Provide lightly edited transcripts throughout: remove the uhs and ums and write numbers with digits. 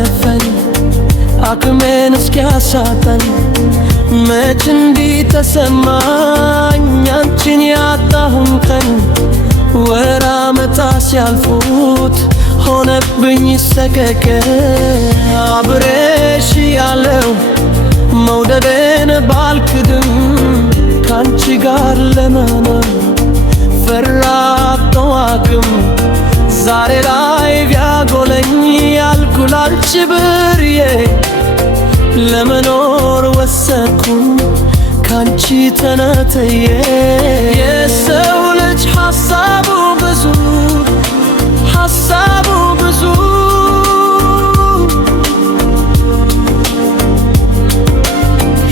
እስኪያስከፈኝ አቅሜን እስኪያሳጣኝ መች እንዲህ ተሰማኝ አንቺን ያጣሁኝ ቀን ወር ዓመታት ሲያልፉት ሆነብኝ ሰቀቀን አብሬሽ ያለው መውደዴን ባልክድም ካንቺ ጋር ለመኖር ፈራሁ አቅም ዛሬ ላይ ቢያጎለኝ ያልኩላንቺ ብርዬ ለመኖር ወሰንኩኝ ካንቺ ተነጥዬ የሰው ልጅ ሐሳቡ ብዙ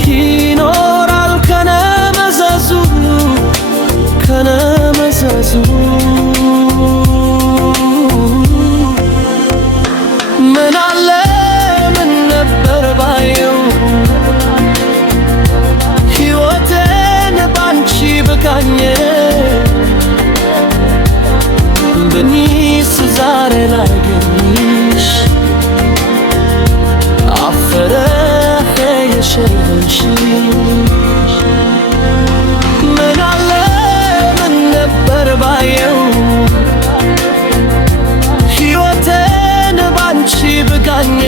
ይኖራል ከነመዘዙ ምን አለ ምን ነበር ባየው ሕይወቴን ባንቺ በቃኘ በኒስ ዛሬ ላይ ገኝሽ አፈረ የሸለምሽ ምን አለ ምን ነበር ባየው ሕይወቴን ባንቺ በቃኘ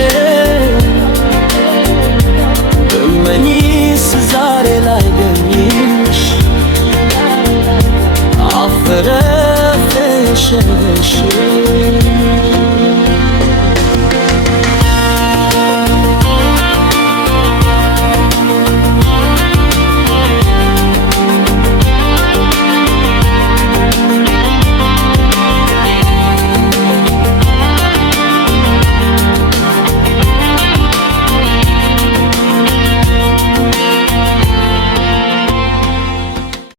በኒስ ዛሬ ላይ ገኝሽ አፈረ የሸለምሽ